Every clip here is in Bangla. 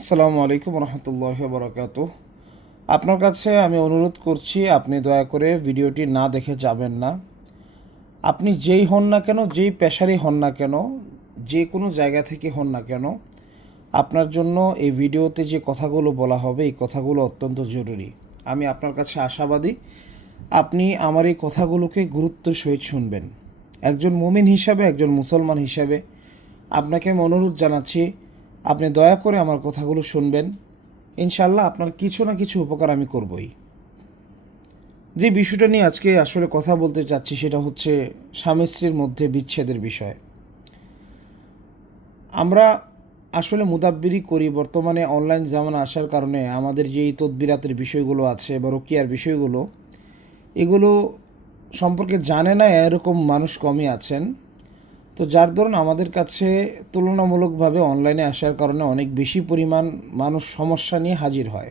আসসালামু আলাইকুম রহমতুল্লাহ বরকাত আপনার কাছে আমি অনুরোধ করছি, আপনি দয়া করে ভিডিওটি না দেখে যাবেন না। আপনি যেই হন না কেন, যেই পেশারই হন না কেন, যে কোনো জায়গা থেকে হন না কেন, আপনার জন্য এই ভিডিওতে যে কথাগুলো বলা হবে, এই কথাগুলো অত্যন্ত জরুরি। আমি আপনার কাছে আশাবাদী, আপনি আমার এই কথাগুলোকে গুরুত্ব সহিত শুনবেন। একজন মুমিন হিসাবে, একজন মুসলমান হিসাবে, আপনাকে আমি অনুরোধ জানাচ্ছি আপনি দয়া করে আমার কথাগুলো শুনবেন। ইনশাল্লাহ আপনার কিছু না কিছু উপকার আমি করবই। যে বিষয়টা নিয়ে আজকে আসলে কথা বলতে চাচ্ছি সেটা হচ্ছে স্বামী স্ত্রীর মধ্যে বিচ্ছেদের বিষয়। আমরা আসলে মুদাব্বিরি করি, বর্তমানে অনলাইন জামানা আসার কারণে আমাদের যে তদবিরাতের বিষয়গুলো আছে বা রোকিয়ার বিষয়গুলো, এগুলো সম্পর্কে জানে না এরকম মানুষ কমই আছেন। তো যার দরুন আমাদের কাছে তুলনামূলকভাবে অনলাইনে আসার কারণে অনেক বেশি পরিমাণ মানুষ সমস্যা নিয়ে হাজির হয়।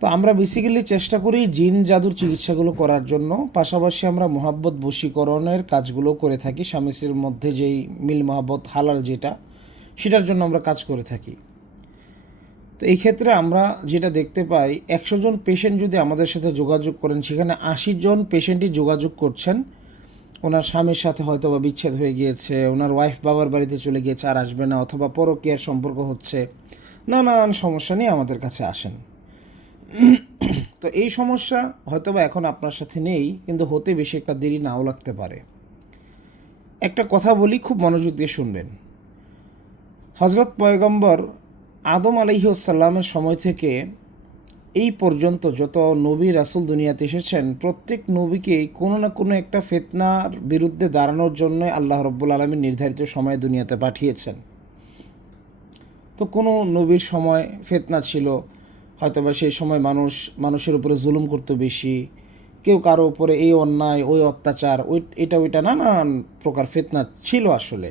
তো আমরা বেসিক্যালি চেষ্টা করি জিন জাদুর চিকিৎসাগুলো করার জন্য। পাশাপাশি আমরা মোহাব্বত বশীকরণের কাজগুলো করে থাকি। স্বামী মধ্যে যেই মিল মোহাব্বত, হালাল যেটা, সেটার জন্য আমরা কাজ করে থাকি। তো এই ক্ষেত্রে আমরা যেটা দেখতে পাই, একশো জন পেশেন্ট যদি আমাদের সাথে যোগাযোগ করেন, সেখানে আশি জন পেশেন্টই যোগাযোগ করছেন। ওনার স্বামীর সাথে হয়তো বা বিচ্ছেদ হয়ে গিয়েছে, ওনার ওয়াইফ বাবার বাড়িতে চলে গিয়েছে আর আসবে না অথবা পরকীয়ার সম্পর্ক হচ্ছে, নানান সমস্যা নিয়ে আমাদের কাছে আসেন। তো এই সমস্যা হয়তো বা এখন আপনার সাথে নেই, কিন্তু হতে বেশি একটা দেরি নাও লাগতে পারে। একটা কথা বলি, খুব মনোযোগ দিয়ে শুনবেন। হজরত পয়গম্বর আদম আলহিউসাল্লামের সময় থেকে এই পর্যন্ত যত নবী রাসুল দুনিয়াতে এসেছেন, প্রত্যেক নবীকেই কোনো না কোনো একটা ফেতনার বিরুদ্ধে দাঁড়ানোর জন্য আল্লাহ রব্বুল আলমী নির্ধারিত সময়ে দুনিয়াতে পাঠিয়েছেন। তো কোনো নবীর সময় ফেতনা ছিল, হয়তোবা সেই সময় মানুষ, মানুষের উপরে জুলুম করতো বেশি, কেউ কারও উপরে এই অন্যায়, ওই অত্যাচার, ওই, এটা ওইটা নানান প্রকার ফেতনা ছিল আসলে।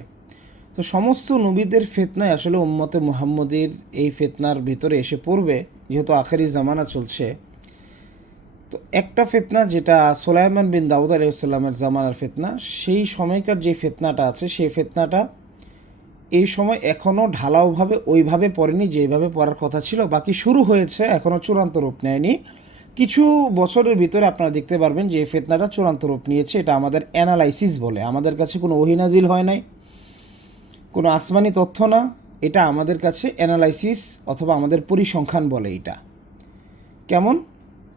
তো সমস্ত নবীদের ফেতনায় আসলে উম্মতে মুহাম্মদের এই ফেতনার ভিতরে এসে পড়বে। যেহেতু আখেরি জামানা চলছে, তো একটা ফেতনা যেটা সোলাইমান বিন দাউদ আলাইসাল্লামের জামানার ফেতনা, সেই সময়কার যে ফেতনাটা আছে, সেই ফেতনাটা এই সময় এখনও ঢালাওভাবে ওইভাবে পড়েনি যেভাবে পড়ার কথা ছিল। বাকি শুরু হয়েছে এখনও চূড়ান্ত রূপ নেয়নি। কিছু বছরের ভিতরে আপনারা দেখতে পারবেন যে ফেতনাটা চূড়ান্ত রূপ নিয়েছে। এটা আমাদের অ্যানালাইসিস বলে। আমাদের কাছে কোনো ওহিনাজিল হয় নাই, কোনো আসমানি তথ্য না। এটা আমাদের কাছে অ্যানালাইসিস অথবা আমাদের পরিসংখ্যান বলে এটা। কেমন?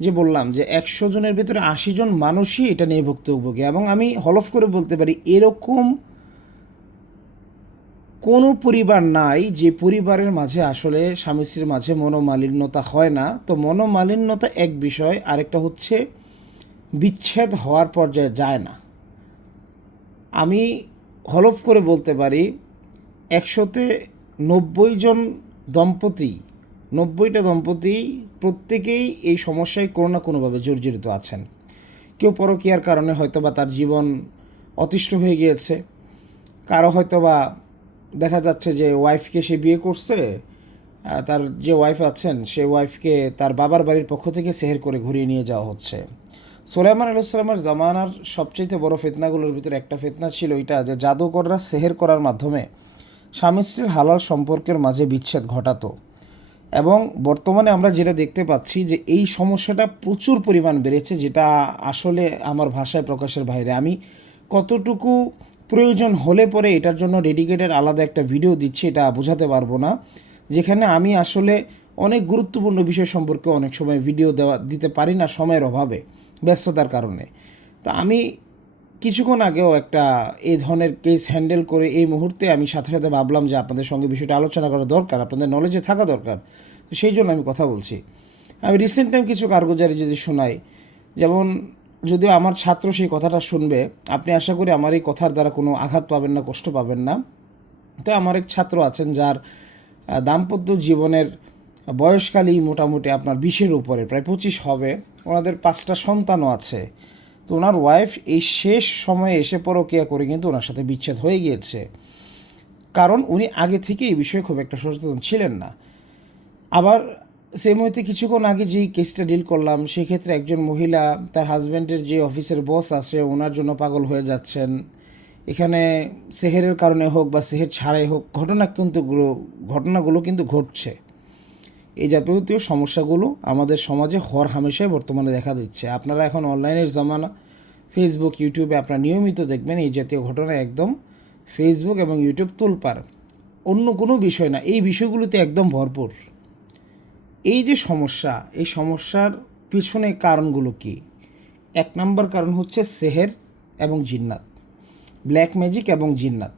যে বললাম যে একশো জনের ভিতরে আশি জন মানুষই এটা নিয়ে ভুক্তভোগী এবং আমি হলফ করে বলতে পারি এরকম কোনো পরিবার নাই যে পরিবারের মাঝে আসলে স্বামী স্ত্রীর মাঝে মনোমালিন্যতা হয় না। তো মনোমালিন্যতা এক বিষয়, আরেকটা হচ্ছে বিচ্ছেদ হওয়ার পর্যায়ে যায় না। আমি হলফ করে বলতে পারি একশোতে নব্বই জন দম্পতি, নব্বইটা দম্পতি প্রত্যেকেই এই সমস্যায় কোনো না কোনোভাবে জর্জরিত আছেন। কেউ পরকীয়ার কারণে হয়তো বা তার জীবন অতিষ্ঠ হয়ে গিয়েছে। কারও হয়তো বা দেখা যাচ্ছে যে ওয়াইফকে সে বিয়ে করছে তার যে ওয়াইফ আছেন, সে ওয়াইফকে তার বাবার বাড়ির পক্ষ থেকে সেহের করে ঘুরিয়ে নিয়ে যাওয়া হচ্ছে। সোলাইমান আলুসালামের জামানার সবচেয়ে বড় ফেতনাগুলোর ভিতরে একটা ফেতনা ছিল এটা যে জাদুকররা সেহের করার মাধ্যমে স্বামী স্ত্রীর হালাল সম্পর্কের মাঝে বিচ্ছেদ ঘটাতো। এবং বর্তমানে আমরা যেটা দেখতে পাচ্ছি যে এই সমস্যাটা প্রচুর পরিমাণ বেড়েছে, যেটা আসলে আমার ভাষায় প্রকাশের বাইরে। আমি কতটুকু প্রয়োজন হলে পরে এটার জন্য ডেডিকেটেড আলাদা একটা ভিডিও দিচ্ছি, এটা বোঝাতে পারব না। যেখানে আমি আসলে অনেক গুরুত্বপূর্ণ বিষয় সম্পর্কে অনেক সময় ভিডিও দেওয়া, দিতে পারি না সময়ের অভাবে, ব্যস্ততার কারণে। তা আমি কিছুক্ষণ আগেও একটা এই ধরনের কেস হ্যান্ডেল করে এই মুহূর্তে আমি সাথে সাথে ভাবলাম যে আপনাদের সঙ্গে বিষয়টা আলোচনা করা দরকার, আপনাদের নলেজে থাকা দরকার। সেই জন্য আমি কথা বলছি। আমি রিসেন্ট টাইম কিছু কারগুজারি যদি শোনাই, যেমন যদিও আমার ছাত্র সেই কথাটা শুনবে, আপনি আশা করি আমার এই কথার দ্বারা কোনো আঘাত পাবেন না, কষ্ট পাবেন না। তো আমার এক ছাত্র আছেন যার দাম্পত্য জীবনের বয়সকালই মোটামুটি আপনার বিশের উপরে, প্রায় পঁচিশ হবে। ওনাদের পাঁচটা সন্তানও আছে। তো ওনার ওয়াইফ এই শেষ সময়ে এসে পরকিয়া করে কিন্তু ওনার সাথে বিচ্ছেদ হয়ে গিয়েছে। কারণ উনি আগে থেকে এই বিষয়ে খুব একটা সচেতন ছিলেন না। আবার সেই মুহূর্তে কিছুক্ষণ আগে যেই কেসটা ডিল করলাম, সেক্ষেত্রে একজন মহিলা, তার হাজব্যান্ডের যে অফিসের বস আছে, ওনার জন্য পাগল হয়ে যাচ্ছেন। এখানে সেহেরের কারণে হোক বা সেহের ছাড়াই হোক, ঘটনা কিন্তু ঘটনাগুলো কিন্তু ঘটছে। এই যাবতীয় সমস্যাগুলো আমাদের সমাজে হর হামেশাই বর্তমানে দেখা দিচ্ছে। আপনারা এখন অনলাইনের জামানা ফেসবুক ইউটিউবে আপনারা নিয়মিত দেখবেন এই জাতীয় ঘটনা একদম ফেসবুক এবং ইউটিউব তুলপার অন্য কোনো বিষয় না, এই বিষয়গুলোতে একদম ভরপুর। এই যে সমস্যা, এই সমস্যার পিছনে কারণগুলো কি? এক নম্বর কারণ হচ্ছে সেহের এবং জিন্নাত। ব্ল্যাক ম্যাজিক এবং জিন্নাত।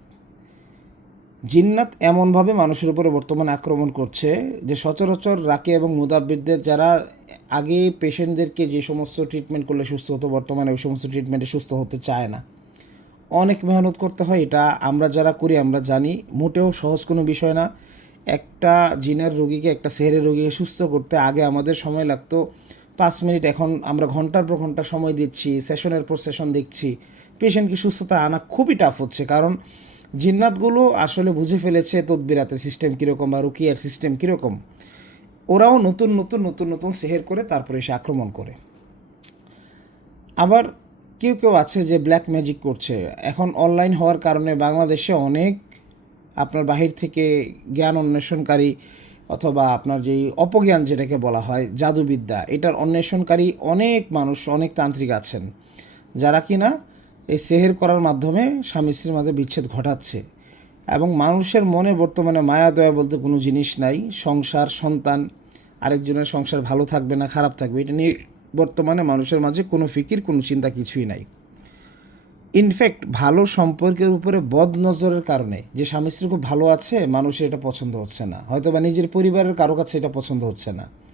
জিন্নাত এমনভাবে মানুষের উপরে বর্তমানে আক্রমণ করছে যে সচরাচর রাকে এবং মুদাব্বিরদের যারা আগে পেশেন্টদেরকে যে সমস্ত ট্রিটমেন্ট করলে সুস্থ হতো, বর্তমানে ওই সমস্ত ট্রিটমেন্টে সুস্থ হতে চায় না। অনেক মেহনত করতে হয় এটা, আমরা যারা করি আমরা জানি, মোটেও সহজ কোনো বিষয় না। একটা জিনের রোগীকে, একটা সেহেরের রোগীকে সুস্থ করতে আগে আমাদের সময় লাগতো। পাঁচ মিনিট এখন আমরা ঘণ্টার পর ঘণ্টা সময় দিচ্ছি সেশনের পর সেশন দেখছি। পেশেন্টকে সুস্থতা আনা খুবই টাফ হচ্ছে, কারণ জিন্নাতগুলো আসলে বুঝে ফেলেছে তদবিরাতের সিস্টেম কীরকম বা রুকিয়ার সিস্টেম কীরকম। ওরাও নতুন নতুন নতুন নতুন সেহের করে তারপরে এসে আক্রমণ করে। আবার কেউ কেউ আছে যে ব্ল্যাক ম্যাজিক করছে। এখন অনলাইন হওয়ার কারণে বাংলাদেশে অনেক আপনার বাহির থেকে জ্ঞান অন্বেষণকারী অথবা আপনার যেই অপজ্ঞান যেটাকে বলা হয়, জাদুবিদ্যা, এটার অন্বেষণকারী অনেক মানুষ, অনেক তান্ত্রিক আছেন। যারা কিনা এই সেহের করার মাধ্যমে স্বামী স্ত্রীর মাঝে বিচ্ছেদ ঘটাচ্ছে। এবং মানুষের মনে বর্তমানে মায়া, দয়া বলতে কোনো জিনিস নাই। সংসার, সন্তান, আরেকজনের সংসার ভালো থাকবে না, খারাপ থাকবে, এটা নিয়ে বর্তমানে মানুষের মাঝে কোনো ফিকির, কোনো চিন্তা কিছুই নাই। ইনফ্যাক্ট ভালো সম্পর্কের উপরে বদ নজরের কারণে যে স্বামী স্ত্রী খুব ভালো আছে, মানুষের এটা পছন্দ হচ্ছে না। হয়তো বা নিজের পরিবারের কারও কাছে এটা পছন্দ হচ্ছে না।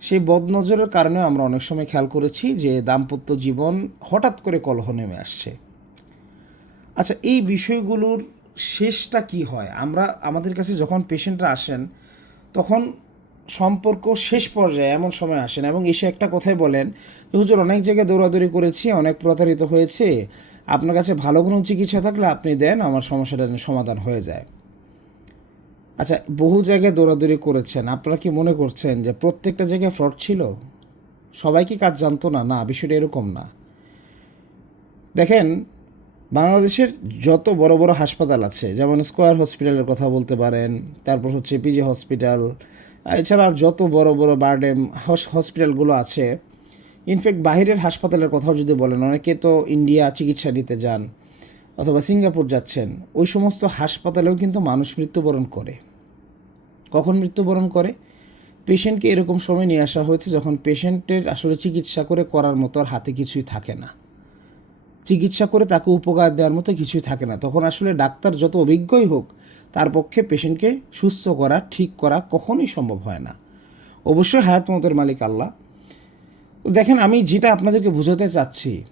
সেই বদ নজরের কারণেও আমরা অনেক সময় খেয়াল করেছি যে দাম্পত্য জীবন হঠাৎ করে কলহ নেমে আসছে। আচ্ছা এই বিষয়গুলোর শেষটা কি হয়? আমরা, আমাদের কাছে যখন পেশেন্টরা আসেন, তখন সম্পর্ক শেষ পর্যায়ে এমন সময় আসেন এবং এসে একটা কথাই বলেন হুজুর, অনেক জায়গায় দৌড়াদৌড়ি করেছি, অনেক প্রতারিত হয়েছে। আপনার কাছে ভালো কোনো চিকিৎসা থাকলে আপনি দেন, আমার সমস্যাটা সমাধান হয়ে যায়। আচ্ছা বহু জায়গায় দৌড়াদৌড়ি করেছেন। আপনারা কি মনে করছেন যে প্রত্যেকটা জায়গায় ফ্রড ছিল? সবাই কি কাজ জানতো না? না, বিষয়টা এরকম না। দেখেন, বাংলাদেশের যত বড় বড় হাসপাতাল আছে, যেমন স্কোয়ার হসপিটালের কথা বলতে পারেন, তারপর হচ্ছে পিজি হসপিটাল, এছাড়া আর যত বড় বড় বার্ডেম হসপিটালগুলো আছে, ইনফ্যাক্ট বাইরের হাসপাতালের কথাও যদি বলেন, অনেকে তো ইন্ডিয়া চিকিৎসা নিতে যান অথবা সিঙ্গাপুর যাচ্ছেন, ওই সমস্ত হাসপাতালেও কিন্তু মানুষ মৃত্যুবরণ করে। কখন মৃত্যুবরণ করে? পেশেন্টকে এরকম সময় নিয়ে আসা হয়েছে যখন পেশেন্টের আসলে চিকিৎসা করে করার মতো আর হাতে কিছুই থাকে না। চিকিৎসা করে তাকে উপকার দেওয়ার মতো কিছুই থাকে না। তখন আসলে ডাক্তার যত অভিজ্ঞই হোক, তার পক্ষে পেশেন্টকে সুস্থ করা, ঠিক করা কখনোই সম্ভব হয় না। অবশ্যই হায়াত মতের মালিক আল্লাহ। দেখেন, আমি যেটা আপনাদেরকে বোঝাতে চাচ্ছি,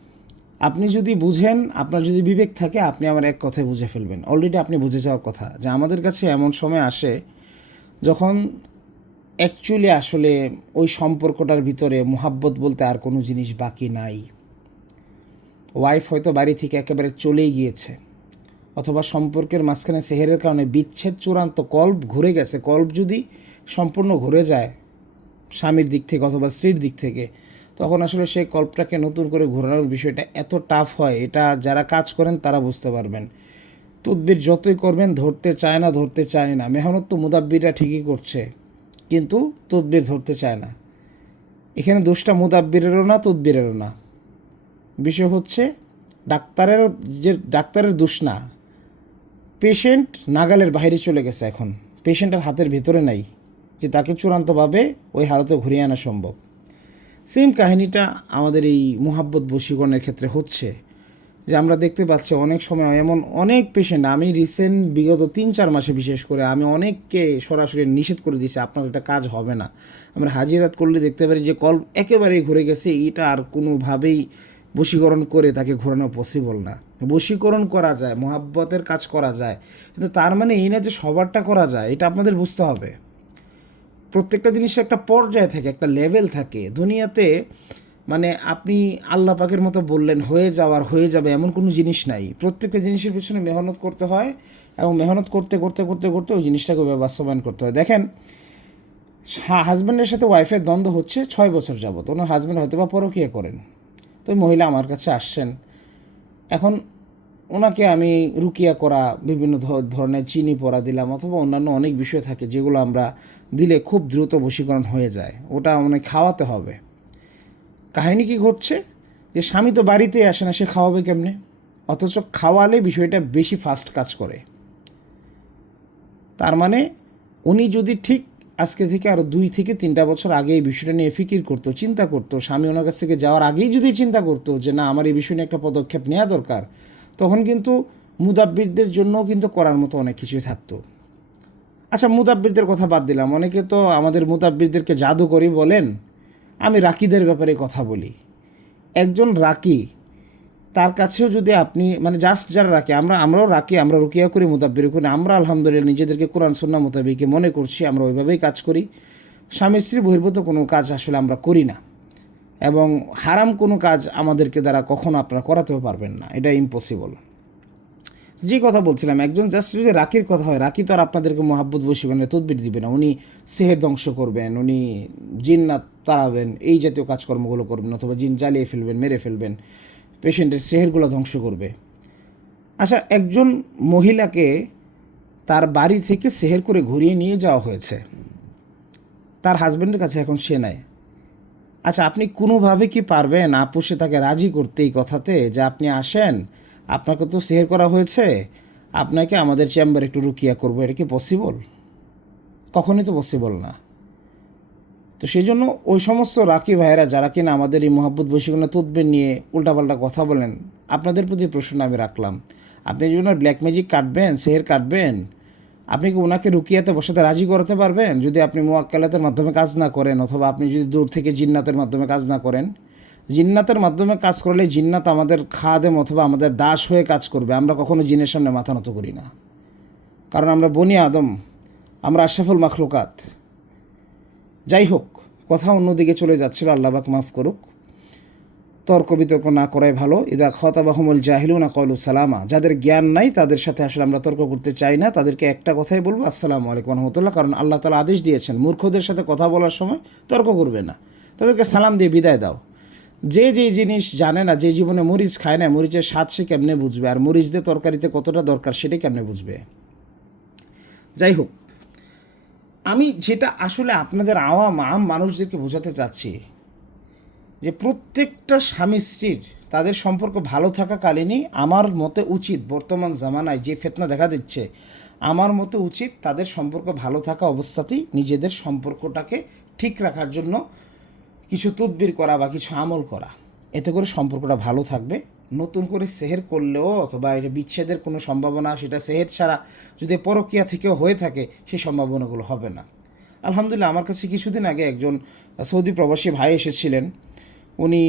আপনি যদি বুঝেন, আপনার যদি বিবেক থাকে, আপনি আমার এক কথায় বুঝে ফেলবেন। অলরেডি আপনি বুঝে যাওয়ার কথা যে আমাদের কাছে এমন সময় আসে যখন অ্যাকচুয়ালি আসলে ওই সম্পর্কটার ভিতরে মোহাব্বত বলতে আর কোনো জিনিস বাকি নাই। ওয়াইফ হয়তো বাড়ি থেকে একেবারে চলেই গিয়েছে। অথবা সম্পর্কের মাঝখানে সেহেরের কারণে বিচ্ছেদ চূড়ান্ত কল্প ঘুরে গেছে। কল্প যদি সম্পূর্ণ ঘুরে যায় স্বামীর দিক থেকে অথবা স্ত্রীর দিক থেকে, তখন আসলে সেই কল্পটাকে নতুন করে ঘোরানোর বিষয়টা এত টাফ হয়, এটা যারা কাজ করেন তারা বুঝতে পারবেন। তদবির যতই করবেন ধরতে চায় না, ধরতে চায় না। মেহনত তো মুদাব্বিরা ঠিকই করছে, কিন্তু তদবির ধরতে চায় না। এখানে দোষটা মুদাব্বিরেরও না, তদবিরেরও না। বিষয় হচ্ছে ডাক্তারের যে, ডাক্তারের দোষ না। পেশেন্ট নাগালের বাইরে চলে গেছে এখন। পেশেন্টের হাতের ভিতরে নাই, যে তাকে চূড়ান্তভাবে ওই হালতে ঘুরিয়ে আনা সম্ভব। সেম কাহিনীটা আমাদের এই মোহাব্বত বশীকরণের ক্ষেত্রে হচ্ছে। যে আমরা দেখতে পাচ্ছি অনেক সময় এমন অনেক পেশেন্ট আমি রিসেন্ট বিগত তিন চার মাসে বিশেষ করে আমি অনেককে সরাসরি নিষেধ করে দিয়েছি, আপনার এটা কাজ হবে না। আমরা হাজিরাত করলে দেখতে পারি যে কল একেবারেই ঘুরে গেছে, এটা আর কোনোভাবেই বশীকরণ করে তাকে ঘোরানো পসিবল না। বশীকরণ করা যায়, মোহাব্বতের কাজ করা যায়, কিন্তু তার মানে এই না যে সবারটা করা যায়, এটা আপনাদের বুঝতে হবে। প্রত্যেকটা জিনিসের একটা পর্যায় থাকে, একটা লেভেল থাকে। দুনিয়াতে মানে আপনি আল্লাহ পাকের মতো বললেন, হয়ে যাওয়ার হয়ে যাবে এমন কোনো জিনিস নাই। প্রত্যেকটা জিনিসের পিছনে মেহনত করতে হয় এবং মেহনত করতে করতে করতে করতে ওই জিনিসটাকে বাস্তবায়ন করতে হয়। দেখেন হাজব্যান্ডের সাথে ওয়াইফের দ্বন্দ্ব হচ্ছে ছয় বছর যাবত ওনার হাজব্যান্ড হয়তো বা পরকিয়া করেন। তো মহিলা আমার কাছে আসছেন। এখন ওনাকে আমি রুকিয়া করা, বিভিন্ন ধরনের চিনি পরা দিলাম অথবা অন্যান্য অনেক বিষয় থাকে যেগুলো আমরা দিলে খুব দ্রুত বশীকরণ হয়ে যায়। ওটা অনেক খাওয়াতে হবে। কাহিনী কি ঘটছে? যে স্বামী তো বাড়িতেই আসে না, সে খাওয়াবে কেমনে? অথচ খাওয়ালে বিষয়টা বেশি ফাস্ট কাজ করে। তার মানে উনি যদি ঠিক আজকে থেকে আরও দুই থেকে তিনটা বছর আগে এই বিষয়টা নিয়ে ফিকির করতো, চিন্তা করতো, স্বামী ওনার কাছ থেকে যাওয়ার আগেই যদি চিন্তা করতো যে না, আমার এই বিষয় নিয়ে একটা পদক্ষেপ নেওয়া দরকার, তখন কিন্তু মুদাব্বিরদের জন্যও কিন্তু করার মতো অনেক কিছুই থাকতো। আচ্ছা মুদাব্বিরদের কথা বাদ দিলাম। অনেকে তো আমাদের মুদাব্বিরদেরকে জাদুকরি বলেন আমি রাকিদের ব্যাপারে কথা বলি। একজন রাকি, তার কাছেও যদি আপনি মানে জাস্ট যারা রাখি আমরা, আমরাও রাখি আমরা রুকিয়া করি মোতাব্বির করি, আমরা আলহামদুলিল্লাহ নিজেদেরকে কোরআন সন্না মোতাবিকে মনে করছি, আমরা ওইভাবেই কাজ করি। স্বামী, স্ত্রী বহির্ভূত কোনো কাজ আসলে আমরা করি না। এবং হারাম কোনো কাজ আমাদেরকে দ্বারা কখনো আপনারা করাতেও পারবেন না এটা ইম্পসিবল যে কথা বলছিলাম, একজন জাস্ট যদি রাকির কথা হয়, রাকি তো আর আপনাদেরকে মোহাব্বত বসিবানের তদবির দিবে না। উনি সেহের ধ্বংস করবেন, উনি জিন্নাত তাড়াবেন, এই জাতীয় কাজকর্মগুলো করবেন অথবা জিন জ্বালিয়ে ফেলবেন, মেরে ফেলবেন, পেশেন্টের সেহেরগুলো ধ্বংস করবে। আচ্ছা একজন মহিলাকে তার বাড়ি থেকে সেহের করে ঘুরিয়ে নিয়ে যাওয়া হয়েছে। তার হাজব্যান্ডের কাছে এখন সে নাই। আচ্ছা আপনি কোনোভাবে কি পারবেন আপুসে তাকে রাজি করতে এই কথাতে যে আপনি আসেন, আপনাকে তো সেহের করা হয়েছে, আপনাকে আমাদের চেম্বার একটু রুকিয়া করব, এটা কি পসিবল কখনোই তো পসিবল না। তো সেই জন্য ওই সমস্ত রাকি ভাইয়েরা যারা কিনা আমাদের এই মোহাব্বত বৈশিকনা তদ্বের নিয়ে উল্টাপাল্টা কথা বলেন, আপনাদের প্রতি প্রশ্ন আমি রাখলাম। আপনি যদি ওনার ব্ল্যাক ম্যাজিক কাটবেন সেহের কাটবেন, আপনি কি ওনাকে রুকিয়াতে বসাতে রাজি করাতে পারবেন? যদি আপনি মোয়াক্কালাতের মাধ্যমে কাজ না করেন অথবা আপনি যদি দূর থেকে জিন্নাতের মাধ্যমে কাজ না করেন, জিন্নাতের মাধ্যমে কাজ করলে জিন্নাত আমাদের খাদেম অথবা আমাদের দাস হয়ে কাজ করবে। আমরা কখনো জিনের সামনে মাথা নত করি না। কারণ আমরা বনি আদম, আমরা আশরাফুল মাখলুকাত। যাই হোক কথা অন্যদিকে চলে যাচ্ছিল, আল্লাহবাক মাফ করুক। তর্ক বিতর্ক না করাই ভালো। ইদা খতাবাহমুল জাহিলু না কলু সালামা। যাদের জ্ঞান নাই, তাদের সাথে আসলে আমরা তর্ক করতে চাই না। তাদেরকে একটা কথাই বলব, আসসালামু আলাইকুম রহমতুল্লাহ। কারণ আল্লাহ তালা আদেশ দিয়েছেন, মূর্খদের সাথে কথা বলার সময় তর্ক করবে না। তাদেরকে সালাম দিয়ে বিদায় দাও। যে যে জিনিস জানে না, যে জীবনে মরিচ খায় না, মরিচের স্বাদ সে কেমনে বুঝবে? আর মরিচ দিয়ে তরকারিতে কতটা দরকার সেটাই কেমনে বুঝবে? যাই হোক আমি যেটা আসলে আপনাদের আওয়াম, আম মানুষদেরকে বোঝাতে চাচ্ছি, যে প্রত্যেকটা স্বামী স্ত্রীর তাদের সম্পর্ক ভালো থাকাকালীনই আমার মতে উচিত বর্তমান জামানায় যে ফেতনা দেখা দিচ্ছে, আমার মতে উচিত তাদের সম্পর্ক ভালো থাকা অবস্থাতেই নিজেদের সম্পর্কটাকে ঠিক রাখার জন্য কিছু তদবির করা বা কিছু আমল করা। এতে করে সম্পর্কটা ভালো থাকবে। নতুন করে সেহের করলেও অথবা এটা বিচ্ছেদের কোনো সম্ভাবনা, সেটা সেহের ছাড়া যদি পরকিয়া থেকেও হয়ে থাকে, সেই সম্ভাবনাগুলো হবে না। আলহামদুলিল্লাহ, আমার কাছে কিছুদিন আগে একজন সৌদি প্রবাসী ভাই এসেছিলেন। উনি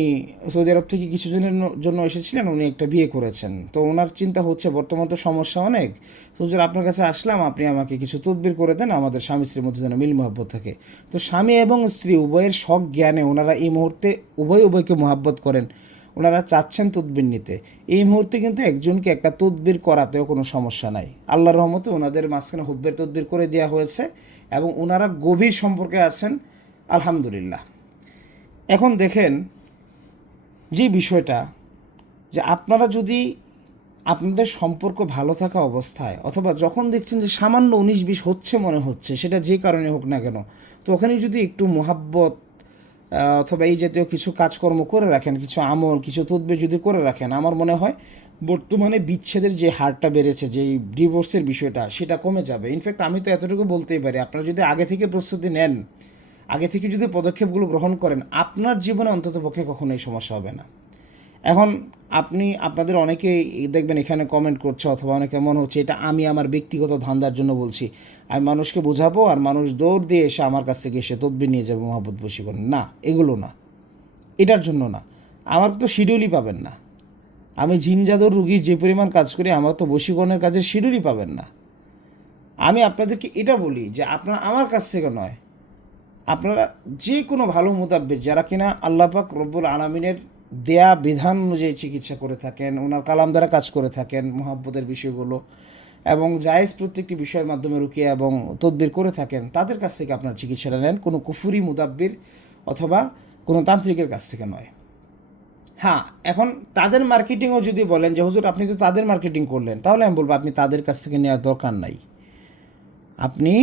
সৌদি আরব থেকে কিছুদিনের জন্য এসেছিলেন, উনি একটা বিয়ে করেছেন। তো ওনার চিন্তা হচ্ছে, বর্তমান তো সমস্যা অনেক। তো হুজুর আপনার কাছে আসলাম, আপনি আমাকে কিছু তদবির করে দেন, আমাদের স্বামী স্ত্রীর মধ্যে যেন মিল মহাব্বত থাকে। তো স্বামী এবং স্ত্রী উভয়ের শখ জ্ঞানে ওনারা এই মুহূর্তে উভয় উভয়কে মহাব্বত করেন। ওনারা চাচ্ছেন তদবির নিতে। এই মুহূর্তে কিন্তু একজনকে একটা তদবির করাতেও কোনো সমস্যা নাই। আল্লাহর রহমতে ওনাদের মাঝখানে হুব্বের তদবির করে দেওয়া হয়েছে এবং ওনারা গভীর সম্পর্কে আছেন, আলহামদুলিল্লাহ। এখন দেখেন যে বিষয়টা, যে আপনারা যদি আপনাদের সম্পর্ক ভালো থাকা অবস্থায় অথবা যখন দেখছেন যে সামান্য উনিশ বিশ হচ্ছে মনে হচ্ছে, সেটা যে কারণে হোক না কেন তো ওখানে যদি একটু মোহাব্বত অথবা এই জাতীয় কিছু কাজকর্ম করে রাখেন, কিছু আমল, কিছু তদবির যদি করে রাখেন, আমার মনে হয় বর্তমানে বিচ্ছেদের যে হারটা বেড়েছে, যে ডিভোর্সের বিষয়টা, সেটা কমে যাবে। ইনফ্যাক্ট আমি তো এতটুকু বলতেই পারি, আপনারা যদি আগে থেকে প্রস্তুতি নেন, আগে থেকে যদি পদক্ষেপগুলো গ্রহণ করেন, আপনার জীবনে অন্তত পক্ষে কখনো এই সমস্যা হবে না। এখন আপনি, আপনাদের অনেকেই দেখবেন এখানে কমেন্ট করছে অথবা অনেকে মনে হচ্ছে এটা আমি আমার ব্যক্তিগত ধান্দার জন্য বলছি। আমি মানুষকে বোঝাবো আর মানুষ দৌড় দিয়ে এসে আমার কাছ থেকে এসে তদবির নিয়ে যাবে মহাবত বশীকরণ না, এগুলো না। এটার জন্য না। আমার তো শিডিউলই পাবেন না। আমি জিনজাদর রুগীর যে পরিমাণ কাজ করি, আমার তো বশীকরণের কাজের শিডিউলই পাবেন না। আমি আপনাদেরকে এটা বলি যে আপনারা আমার কাছ থেকে নয়। আপনারা যে কোনো ভালো মোতাব্বির যারা কিনা আল্লাপাক রব্বুল আলমিনের দেয়া বিধান অনুযায়ী চিকিৎসা করে থাকেন, ওনার কালাম দ্বারা কাজ করে থাকেন মহাব্বতের বিষয়গুলো, এবং জায়েজ প্রত্যেকটি বিষয়ের মাধ্যমে রুকিয়া এবং তদবির করে থাকেন, তাদের কাছ থেকে আপনার চিকিৎসাটা নেন, কোনো কুফুরি, মুদাব্বির অথবা কোনো তান্ত্রিকের কাছ থেকে নয়। হ্যাঁ এখন তাদের মার্কেটিংও যদি বলেন যে, হুজুর, আপনি তো তাদের মার্কেটিং করলেন তাহলে আমি বলব, আপনি তাদের কাছ থেকে নেওয়ার দরকার নাই। আপনি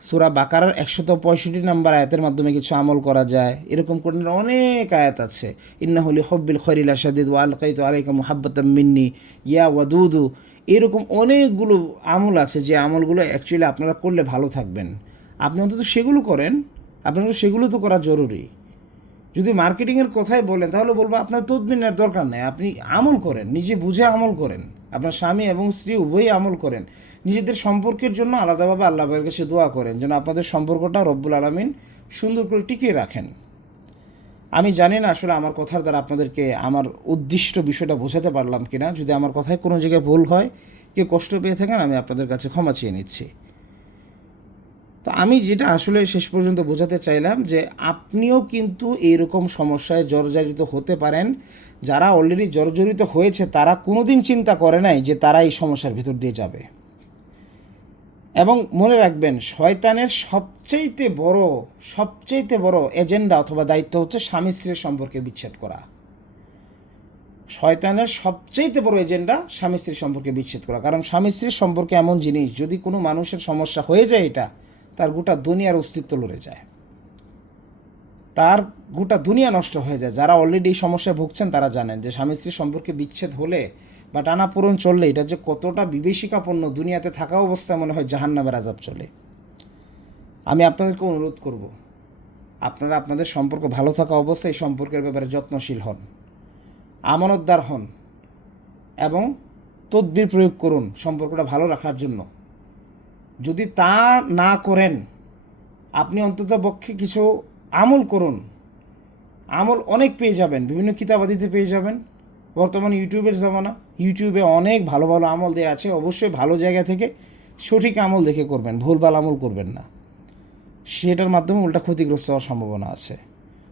সুরা বাকারার একশত পঁয়ষট্টি নম্বর আয়াতের মাধ্যমে কিছু আমল করা যায়। এরকম কোরআনের অনেক আয়াত আছে। ইন্না হলি হব্বিল খরিলা সাদিদ ওয়াল কাইত আলাইকা মুহাব্বতাম মিন্নি ইয়া ওয়াদুদু। এরকম অনেকগুলো আমল আছে, যে আমলগুলো অ্যাকচুয়ালি আপনারা করলে ভালো থাকবেন। আপনি অন্তত সেগুলো করেন। আপনার সেগুলো তো করা জরুরি। যদি মার্কেটিংয়ের কথাই বলেন, তাহলে বলব আপনার তদবিনের দরকার নেই। আপনি আমল করেন, নিজে বুঝে আমল করেন। আপনার স্বামী এবং স্ত্রী উভয়ই আমল করেন। নিজেদের সম্পর্কের জন্য আলাদাভাবে আল্লাহের কাছে দোয়া করেন। যেন আপনাদের সম্পর্কটা রব্বুল আলমিন সুন্দর করে টিকিয়ে রাখেন। আমি জানি না আসলে আমার কথার দ্বারা আপনাদেরকে আমার উদ্দিষ্ট বিষয়টা বোঝাতে পারলাম কি না যদি আমার কথায় কোনো জায়গায় ভুল হয়, কেউ কষ্ট পেয়ে থাকেন, আমি আপনাদের কাছে ক্ষমা চেয়ে নিচ্ছি। তো আমি যেটা আসলে শেষ পর্যন্ত বোঝাতে চাইলাম যে আপনিও কিন্তু এইরকম সমস্যায় জর্জরিত হতে পারেন। যারা অলরেডি জর্জরিত হয়েছে, তারা কোনোদিন চিন্তা করে নাই যে তারা এই সমস্যার ভিতর দিয়ে যাবে। এবং মনে রাখবেন, শয়তানের সবচাইতে বড় সবচেয়েতে বড় এজেন্ডা অথবা দায়িত্ব হচ্ছে স্বামী স্ত্রীর সম্পর্কে বিচ্ছেদ করা। শয়তানের সবচেয়েতে বড় এজেন্ডা স্বামী স্ত্রীর সম্পর্কে বিচ্ছেদ করা। কারণ স্বামী স্ত্রীর সম্পর্কে এমন জিনিস, যদি কোনো মানুষের সমস্যা হয়ে যায় এটা, তার গোটা দুনিয়ার অস্তিত্ব লড়ে যায়। তার গোটা দুনিয়া নষ্ট হয়ে যায়। যারা অলরেডি এই সমস্যায় ভুগছেন, তারা জানেন যে স্বামী স্ত্রী সম্পর্কে বিচ্ছেদ হলে বা টানাপোড়ন চললে এটা যে কতটা বিভীষিকাপূর্ণ দুনিয়াতে থাকা অবস্থায় মনে হয় জাহান্নামের আজাব চলে। আমি আপনাদেরকে অনুরোধ করব, আপনারা আপনাদের সম্পর্ক ভালো থাকা অবস্থায় এই সম্পর্কের ব্যাপারে যত্নশীল হন, আমানতদার হন এবং তদবির প্রয়োগ করুন সম্পর্কটা ভালো রাখার জন্য। যদি তা না করেন, আপনি অন্তত পক্ষে কিছু আমল করুন। আমল অনেক পেয়ে যাবেন, বিভিন্ন কিতাবাদিতে পেয়ে যাবেন। বর্তমানে ইউটিউবের জামানা, ইউটিউবে অনেক ভালো ভালো আমল দেওয়া আছে, অবশ্যই ভালো জায়গা থেকে সঠিক আমল দেখে করবেন, ভুলভাল আমল করবেন না। সেটার মাধ্যমে উল্টা ক্ষতিগ্রস্ত হওয়ার সম্ভাবনা আছে।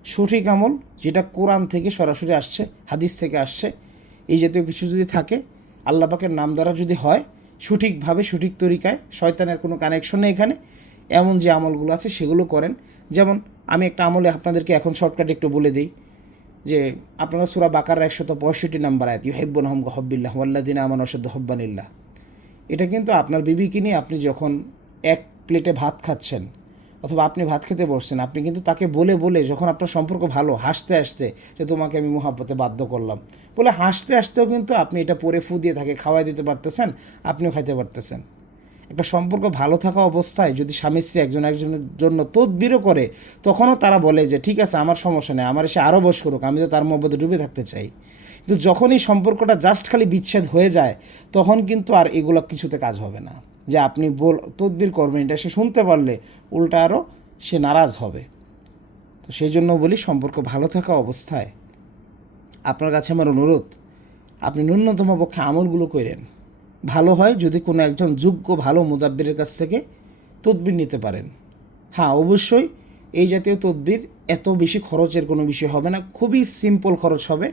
সঠিক আমল যেটা কোরআন থেকে সরাসরি আসছে, হাদিস থেকে আসছে, এই জাতীয় কিছু যদি থাকে, আল্লাহ পাকের নাম দ্বারা যদি হয়, সঠিকভাবে, সঠিক তরিকায়, শয়তানের কোনো কানেকশন নেই এখানে, এমন যে আমলগুলো আছে সেগুলো করেন। যেমন আমি একটা আমলে আপনাদেরকে এখন শর্টকাট একটু বলে দিই, যে আপনারা সুরা বাকার একশত পঁয়ষট্টি নাম্বার আয়াত, ইউহেব্বন হম হব্বিল্লাহ ওয়াল্লাদিন আমান অসদ্দ হব্বানিল্লাহ এটা কিন্তু আপনার বিবিকে নিয়ে আপনি যখন এক প্লেটে ভাত খাচ্ছেন, অথবা আপনি ভাত খেতে বসছেন, আপনি কিন্তু তাকে বলে বলে যখন আপনার সম্পর্ক ভালো, হাসতে হাসতে যে তোমাকে আমি মহাব্বতে বাধ্য করলাম, বলে হাসতে হাসতেও কিন্তু আপনি এটা পরে ফু দিয়ে তাকে খাওয়াই দিতে পারতেছেন, আপনিও খাইতে পারতেছেন। একটা সম্পর্ক ভালো থাকা অবস্থায় যদি স্বামী স্ত্রী একজন একজনের জন্য তদবিরও করে, তখনও তারা বলে যে, ঠিক আছে, আমার সমস্যা নেই, আমার এসে আরও বস করুক আমি তো তার মধ্যে ডুবে থাকতে চাই। কিন্তু যখন এই সম্পর্কটা জাস্ট খালি বিচ্ছেদ হয়ে যায়, তখন কিন্তু আর এগুলো কিছুতে কাজ হবে না। যে আপনি বল, তদবির করবেন, এটা সে শুনতে পারলে উল্টা আরও সে নারাজ হবে। তো সেই জন্য বলি, সম্পর্ক ভালো থাকা অবস্থায়। আপনার কাছে আমার অনুরোধ, আপনি ন্যূনতম পক্ষে আমলগুলো করেন। ভালো হয় যদি কোনো একজন যোগ্য, ভালো মুদাব্বিরের কাছ থেকে তদবির নিতে পারেন। হ্যাঁ অবশ্যই এই জাতীয় তদবির এত বেশি খরচের কোনো বিষয় হবে না, খুবই সিম্পল খরচ হবে,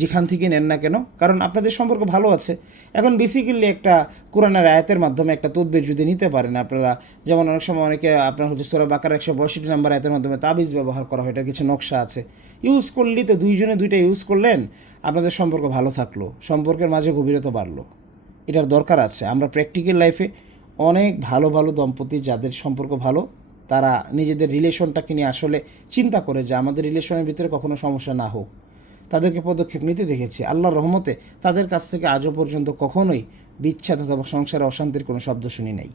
যেখান থেকে নেন না কেন, কারণ আপনাদের সম্পর্ক ভালো আছে। এখন বেসিক্যালি একটা কোরআনের আয়াতের মাধ্যমে একটা তদবির যদি নিতে পারেন আপনারা, যেমন অনেক সময় অনেকে আপনার হচ্ছে সোরা বাকার একশো পঁয়ষট্টি নাম্বার আয়াতের মাধ্যমে তাবিজ ব্যবহার করা হয়, এটা কিছু নকশা আছে। ইউজ করলেই তো দুইজনে দুইটা ইউজ করলেন, আপনাদের সম্পর্ক ভালো থাকল, সম্পর্কের মাঝে গভীরতা বাড়লো। এটার দরকার আছে। আমরা প্র্যাকটিক্যাল লাইফে অনেক ভালো ভালো দম্পতি যাদের সম্পর্ক ভালো, তারা নিজেদের রিলেশনটাকে নিয়ে আসলে চিন্তা করে যে আমাদের রিলেশনের ভিতরে কখনো সমস্যা না হোক। তাদেরকে পদক্ষেপ নিতে দেখেছি। আল্লাহর রহমতে তাদের কাছ থেকে আজও পর্যন্ত কখনোই বিচ্ছেদ অথবা সংসারে অশান্তির কোনো শব্দ শুনি নাই।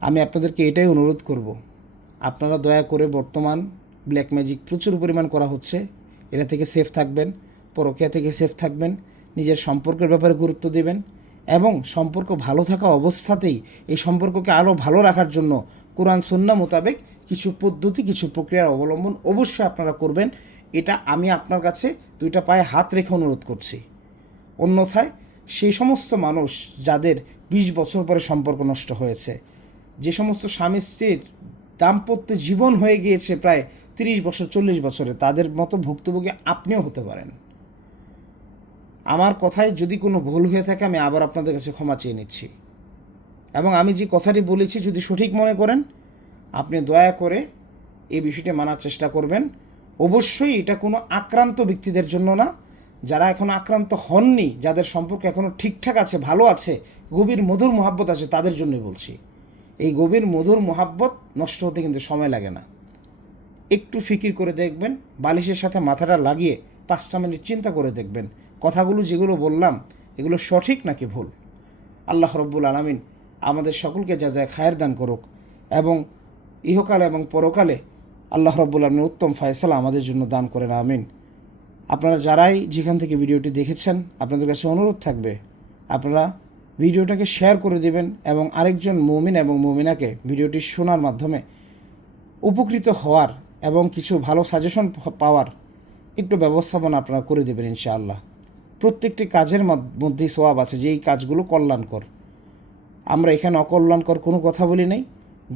আমি আপনাদেরকে এটাই অনুরোধ করব। আপনারা দয়া করে বর্তমান ব্ল্যাক ম্যাজিক প্রচুর পরিমাণ করা হচ্ছে। এটা থেকে সেফ থাকবেন, পরকিয়া থেকে সেফ থাকবেন। নিজের সম্পর্কের ব্যাপারে গুরুত্ব দেবেন এবং সম্পর্ক ভালো থাকা অবস্থাতেই এই সম্পর্ককে আরও ভালো রাখার জন্য কোরআন সন্না মোতাবেক কিছু পদ্ধতি, কিছু প্রক্রিয়ার অবলম্বন অবশ্যই আপনারা করবেন। এটা আমি আপনার কাছে দুইটা পায়ে হাত রেখে অনুরোধ করছি। অন্যথায় সেই সমস্ত মানুষ যাদের বিশ বছর পরে সম্পর্ক নষ্ট হয়েছে, যে সমস্ত স্বামী স্ত্রীর দাম্পত্য জীবন হয়ে গিয়েছে প্রায় তিরিশ বছর, চল্লিশ বছরে, তাদের মতো ভুক্তভোগী আপনিও হতে পারেন। আমার কথায় যদি কোনো ভুল হয়ে থাকে, আমি আবার আপনাদের কাছে ক্ষমা চেয়ে নিচ্ছি। এবং আমি যে কথাটি বলেছি, যদি সঠিক মনে করেন, আপনি দয়া করে এই বিষয়টি মানার চেষ্টা করবেন। অবশ্যই এটা কোনো আক্রান্ত ব্যক্তিদের জন্য না। যারা এখনও আক্রান্ত হননি, যাদের সম্পর্ক এখনও ঠিকঠাক আছে, ভালো আছে, গভীর মধুর মহাব্বত আছে, তাদের জন্যই বলছি। এই গভীর মধুর মহাব্বত নষ্ট হতে কিন্তু সময় লাগে না। একটু ফিকির করে দেখবেন, বালিশের সাথে মাথাটা লাগিয়ে পাঁচটা মিনিট চিন্তা করে দেখবেন। কথাগুলো যেগুলো বললাম, এগুলো সঠিক নাকি ভুল? আল্লাহ রব্বুল আলমিন আমাদের সকলকে যা যায় খায়ের দান করুক এবং ইহকালে এবং পরকালে আল্লাহ রব্বুল আলমিন উত্তম ফায়সালা আমাদের জন্য দান করেন, আমিন। আপনারা যারাই যেখান থেকে ভিডিওটি দেখেছেন, আপনাদের কাছে অনুরোধ থাকবে, আপনারা ভিডিওটাকে শেয়ার করে দিবেন এবং আরেকজন মুমিন এবং মুমিনাকে ভিডিওটি শোনার মাধ্যমে উপকৃত হওয়ার এবং কিছু ভালো সাজেশন পাওয়ার একটু ব্যবস্থাপনা আপনারা করে দেবেন, ইনশাআল্লাহ। প্রত্যেকটি কাজের মধ্যে সোয়াব আছে যে এই কাজগুলো কল্যাণকর। আমরা এখানে অকল্যাণকর কোনো কথা বলি নাই।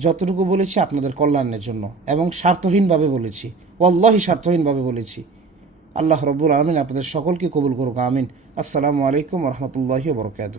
যতটুকু বলেছি আপনাদের কল্যাণের জন্য এবং স্বার্থহীনভাবে বলেছি। অল্লাহি স্বার্থহীনভাবে বলেছি। আল্লাহ রব্বুল আলমিন আপনাদের সকলকে কবুল করুক। আমিন। আসসালামু আলাইকুম রহমতুল্লাহি বরকাত